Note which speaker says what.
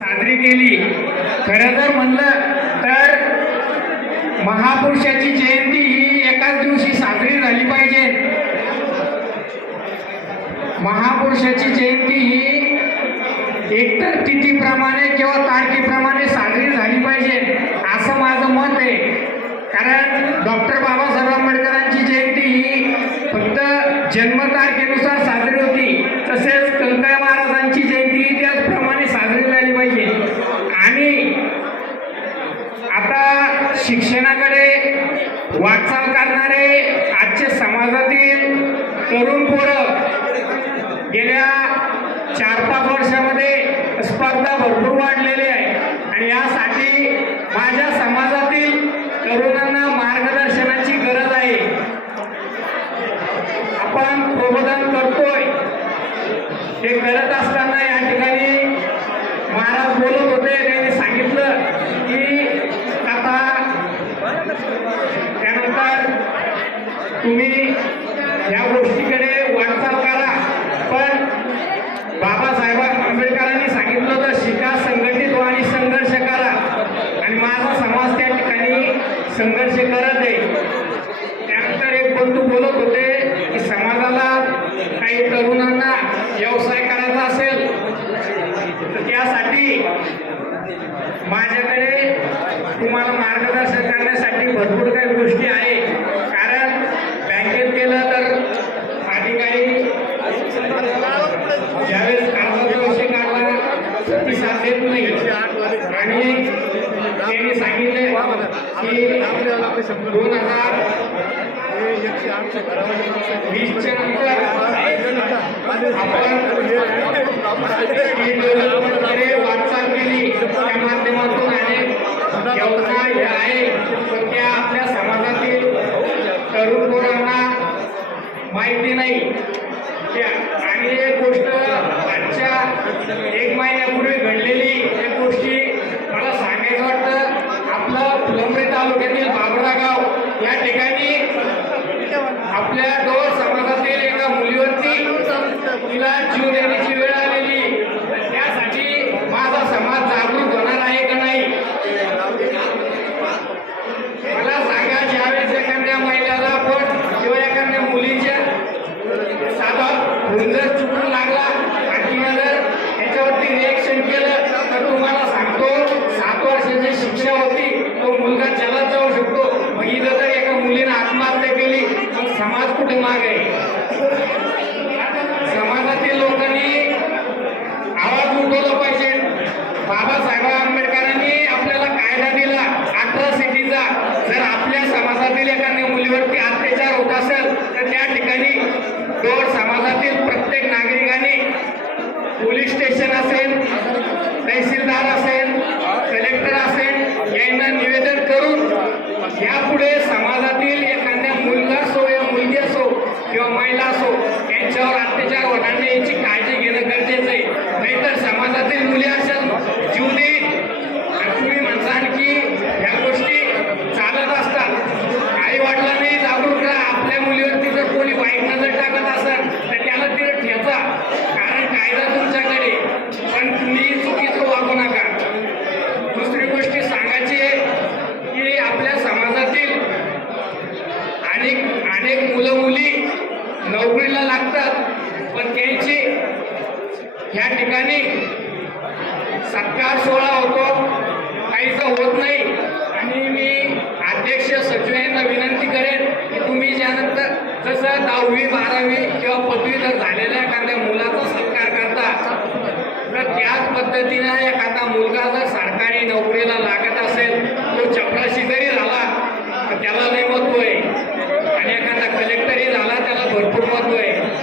Speaker 1: साजरी केली. खरं जर म्हणलं तर महापुरुषाची जयंती ही एकाच दिवशी साजरी झाली पाहिजे. महापुरुषाची जयंती ही एकतर तिथीप्रमाणे किंवा तारखेप्रमाणे साजरी झाली पाहिजे असं माझं मत आहे. कारण डॉक्टर बाबासाहेब आंबेडकरांची जयंती ही फक्त जन्मतारखेनुसार साजरी होती. तसेच कंकाळ महाराजांची जयंती ही त्याचप्रमाणे साजरी झाली पाहिजे आणि आता शिक्षणाकडे वाटचाल करणारे आजच्या समाजातील तरुण पोरं गेल्या चार पाच वर्षामध्ये स्पर्धा भरपूर वाढलेली आहे. आणि यासाठी माझ्या समाजातील तरुणांना मार्गदर्शनाची गरज आहे आपण प्रबोधन करतोय ते करत असताना या ठिकाणी महाराज बोलत होते त्यांनी सांगितलं की आता त्यानंतर तुम्ही या गोष्टीकडे वाटचाल करा. पण बाबासाहेब आंबेडकरांनी सांगितलं होतं शिका संघटित व्हा आणि संघर्ष करा. आणि माझा समाज त्या ठिकाणी संघर्ष करत आहे. त्यानंतर एक बंधू बोलत होते की समाजाला काही तरुणांना व्यवसाय करायचा असेल तर त्यासाठी माझ्याकडे तुम्हाला मार्गदर्शन करण्यासाठी भरपूर काही गोष्टी आहे कारण बँकेत गेलं तर अधिकारी ज्यावेळेस कागदाचा विषय काढला प्रतिसाद देत नाही आणि त्यांनी सांगितले की दोन हजार वीसच्या नंतर कडे वाटचाल केली. त्या माध्यमातून अनेक ज्या आहेत पण त्या आपल्या समाजातील तरुण पोरांना माहिती नाही. त्या आणि एक गोष्ट आजच्या एक महिन्यापूर्वी ठिकाणी आपल्या दोन समाजातील एका मुलीवरती तिला जीव देण्याची वेळ आलेली. त्यासाठी माझा समाज जागृत होणार आहे का नाही? मला सांगा ज्यावेळेस एखाद्या महिलाला आपण किंवा एखाद्या मुलीच्या साधा खून जर चुकून लागला आणि जर त्याच्यावरती रिएक्शन केलं तर तुम्हाला सांगतो सात वर्षाची शिक्षा होती तो मुलगा चलत जाऊ शकतो मग इथं जर एका मुलीने आत्महत्या केली मग समाज कुठे माग? आहे समाजातील लोकांनी आवाज उठवला पाहिजे. बाबासाहेब आंबेडकरांनी आपल्याला कायदा दिला अट्रॉसिटीचा जर आपल्या समाजातील एखाद्या मुलीवरती अत्याचार होत असेल तर त्या ठिकाणी दोन समाजातील प्रत्येक नागरिकाने पोलीस स्टेशन असेल तहसीलदार असेल कलेक्टर असेल यांना निवेदन करून यापुढे समाजातील एखाद्या मुलगा असो या मुलगी असो किंवा महिला असो यांच्यावर अत्याचार होणार नाही याची काळजी घेणं गरजेचं आहे नाहीतर समाजातील मुली अशा जीव देईल आणि तुम्ही म्हणसाल की या गोष्टी चालत असतात आई वडिलांनी जागरूक राहा आपल्या मुलीवरती जर कोणी वाईट नजर टाकत असेल तर त्याला तिथं ठेचा कारण कायदा तुमच्याकडे पण तुम्ही चुकीचं वागू नका दुसरी गोष्टी सांगायची आहे की आपल्या समाजातील अनेक मुलं मुली नोकरीला लागतात पण त्यांची ह्या ठिकाणी सत्कार सोहळा होतो. काहीच होत नाही. आणि मी अध्यक्ष सचिव यांना विनंती करेन की तुम्ही ज्यानंतर जसं दहावी बारावी किंवा पदवीधर झालेल्या एखाद्या मुलाचा सत्कार करता तर त्याच पद्धतीनं एखादा मुलगा जर सरकारी नोकरीला लागत